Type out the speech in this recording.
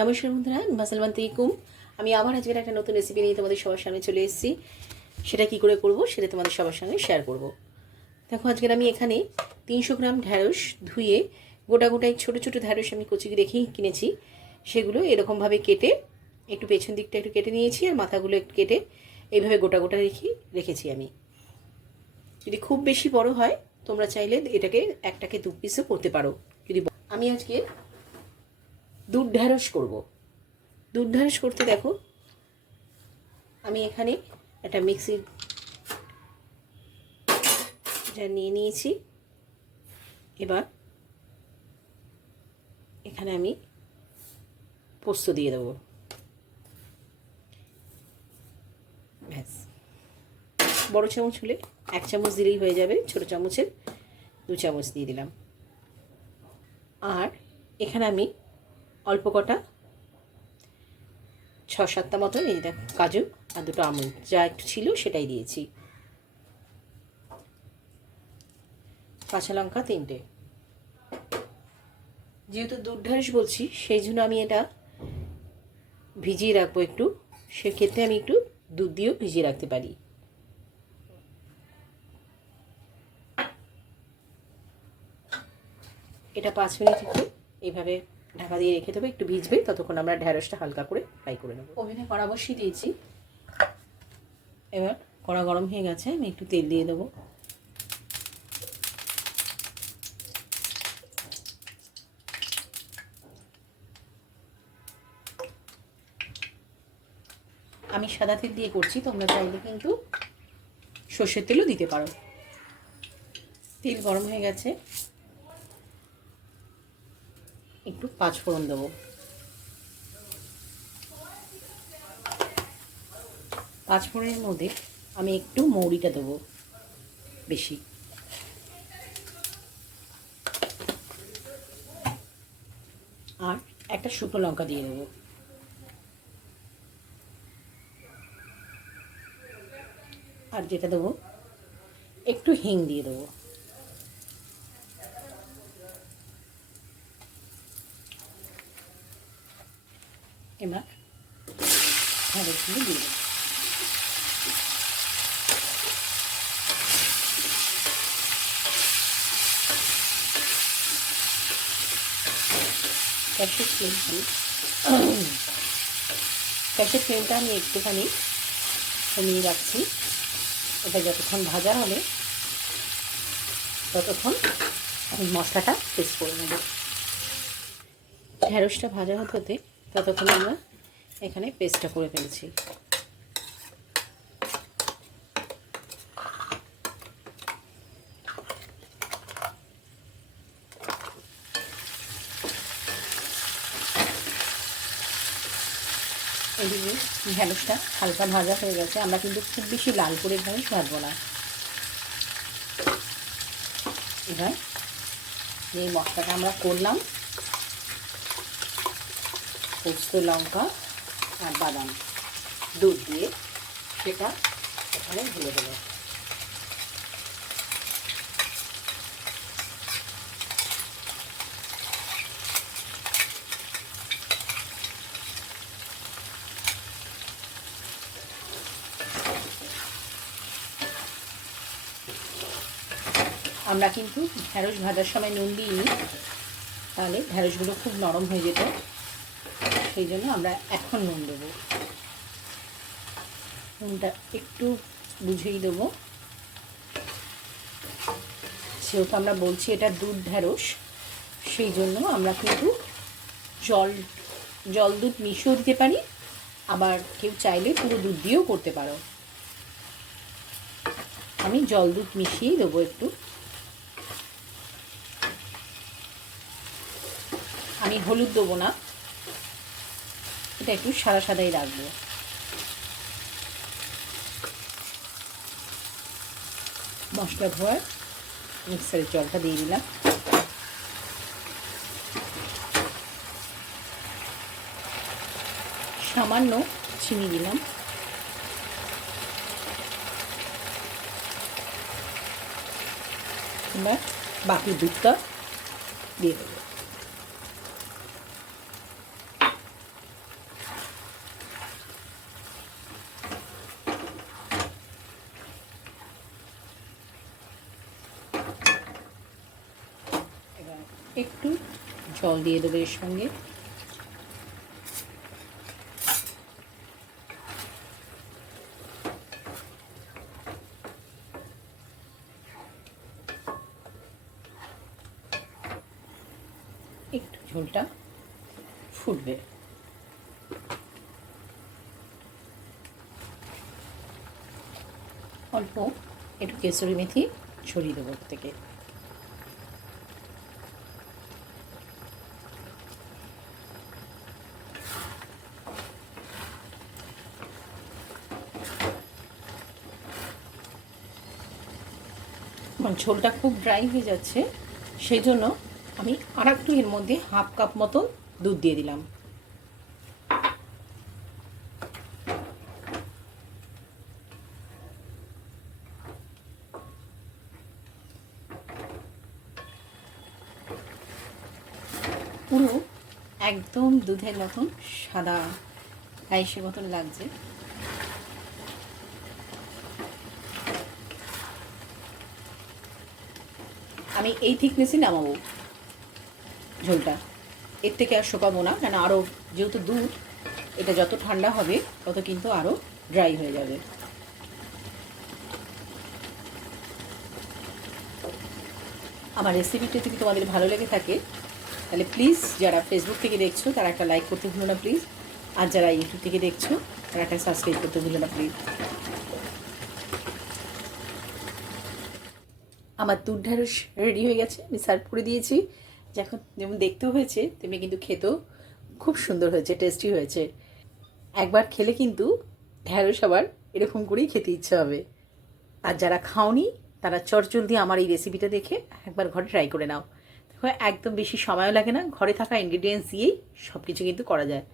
নমস্কার বন্ধুরা, মাসালমান তেকুম। আমি আবার আজকের একটা নতুন রেসিপি নিয়ে তোমাদের সবার সামনে চলে এসেছি। সেটা কি করে করব সেটা তোমাদের সবার সঙ্গে শেয়ার করব। দেখো, আজকের আমি এখানে 300 গ্রাম ঢ্যাঁড়স ধুয়ে গোটা গোটায় ছোটো ছোটো ঢ্যাঁড়স আমি কচি রেখেই কিনেছি। সেগুলো এরকমভাবে কেটে একটু পেছন দিকটা একটু কেটে নিয়েছি, আর মাথাগুলো একটু কেটে এইভাবে গোটা গোটা রেখেছি আমি। যদি খুব বেশি বড় হয় তোমরা চাইলে এটাকে একটাকে 2 পিসও করতে পারো। যদি আমি আজকে দুধ ঢ্যাঁড়স করবো। দুধ ঢ্যাঁড়স করতে দেখো, আমি এখানে একটা মিক্সির জার নিয়ে নিয়েছি। এবার এখানে আমি পোস্ত দিয়ে দেবো। ব্যাস, বড় চামচ হলে 1 চামচ দিলেই হয়ে যাবে, ছোট চামচের 2 চামচ দিয়ে দিলাম। আর এখানে আমি অল্প কটা 6-7টা মতন এই দেখ কাজু আর 2টো আমন্ড যা একটু ছিল সেটাই দিয়েছি। কাঁচা লঙ্কা 3টে। যেহেতু দুধ ঢ্যাঁড়স বলছি সেই জন্য আমি এটা ভিজিয়ে রাখবো একটু। সেক্ষেত্রে আমি একটু দুধ দিয়েও ভিজিয়ে রাখতে পারি। এটা 5 মিনিট একটু এইভাবে ঢাকা দিয়ে রেখে দেবো, একটু ভিজবে, ততক্ষণ আমরা ঢ্যাঁড়সটা হালকা করে ফ্রাই করে নেবো। ওভেনে কড়া বসিয়ে দিয়েছি। এবার কড়া গরম হয়ে গেছে, আমি একটু তেল দিয়ে দেবো। আমি সাদা তেল দিয়ে করছি, তোমরা চাইলে কিন্তু সর্ষের তেলও দিতে পারো। তেল গরম হয়ে গেছে, একটু 5 ফোড়ন দেবো। 5 ফোড়নের মধ্যে আমি একটু মৌরিটা দেবো বেশি। আর একটা শুকনো লঙ্কা দিয়ে দেবো। আর যেটা দেবো একটু হিং দিয়ে দেবো। এবার ঢ্যাঁড়সগুলো দিয়ে দেবো। গ্যাসের ফ্লেমটা আমি একটুখানি কমিয়ে রাখছি। এটা যতক্ষণ ভাজা হবে ততক্ষণ আমি মশলাটা পেস্ট করে নেব। ঢ্যাঁড়সটা ভাজা হতে হতে ততক্ষণ আমরা এখানে পেস্টটা করে ফেলছি। এদিকে ঢ্যাঁড়সটা হালকা ভাজা হয়ে গেছে। আমরা কিন্তু খুব বেশি লাল করে ঢ্যাঁড়স ভাজবো না। এবার এই মশলাটা আমরা করলাম, পোস্ত, লঙ্কা আর বাদাম দুধ দিয়ে, সেটা এখানে ঢেলে দেবো। আমরা কিন্তু ঢ্যাঁড়স ভাজার সময় নুন দিইনি, তাহলে ঢ্যাঁড়সগুলো খুব নরম হয়ে যেত। সেই জন্য আমরা এখন নুন দেবো। নুনটা একটু বুঝেই দেবো, যেহেতু আমরা বলছি এটা দুধ ঢ্যাঁড়স, সেই জন্য আমরা কিন্তু জল দুধ মিশিয়েও দিতে পারি, আবার কেউ চাইলে পুরো দুধ দিয়েও করতে পারো। আমি জল দুধ মিশিয়েই দেবো একটু। আমি হলুদ দেবো না, এটা একটু সাদা সাদাই রাখবো। মশলা ধোয়ার মিক্সারের জলটা দিয়ে দিলাম। সামান্য চিনি দিলাম। এবার বাকি দুধটা দিয়ে দেবো। একটু জল দিয়ে দেবো এর সঙ্গে। একটু ঝোলটা ফুটবে। অল্প একটু কেসরি মেথি ছড়িয়ে দেবো থেকে। ঝোলটা খুব ড্রাই হয়ে যাচ্ছে, সেই জন্য আমি আর একটু এর মধ্যে হাফ কাপ মতো দুধ দিয়ে দিলাম। পুরো একদম দুধের মতন সাদা পায়েসের মতন লাগছে। আমি এই থিকনেসই নামাবো ঝোলটা, এর থেকে আর শুকাবো না, কেন আরও যেহেতু দুধ, এটা যত ঠান্ডা হবে তত কিন্তু আরও ড্রাই হয়ে যাবে। আমার রেসিপিটা যদি তোমাদের ভালো লেগে থাকে তাহলে প্লিজ যারা ফেসবুক থেকে দেখছো তারা একটা লাইক করতে ভুলো না প্লিজ, আর যারা ইউটিউব থেকে দেখছো তারা একটা সাবস্ক্রাইব করতে ভুলো না প্লিজ। আমার দুধ ঢ্যাঁড়স রেডি হয়ে গেছে, আমি সার্ভ করে দিয়েছি। যখন যেমন দেখতেও হয়েছে তেমনি কিন্তু খেতেও খুব সুন্দর হয়েছে, টেস্টি হয়েছে। একবার খেলে কিন্তু ঢ্যাঁড়স আবার এরকম করেই খেতে ইচ্ছে হবে। আর যারা খাওনি তারা চটজলদি আমার এই রেসিপিটা দেখে একবার ঘরে ট্রাই করে নাও। দেখো একদম বেশি সময়ও লাগে না, ঘরে থাকা ইনগ্রিডিয়েন্টস দিয়েই সব কিছু কিন্তু করা যায়।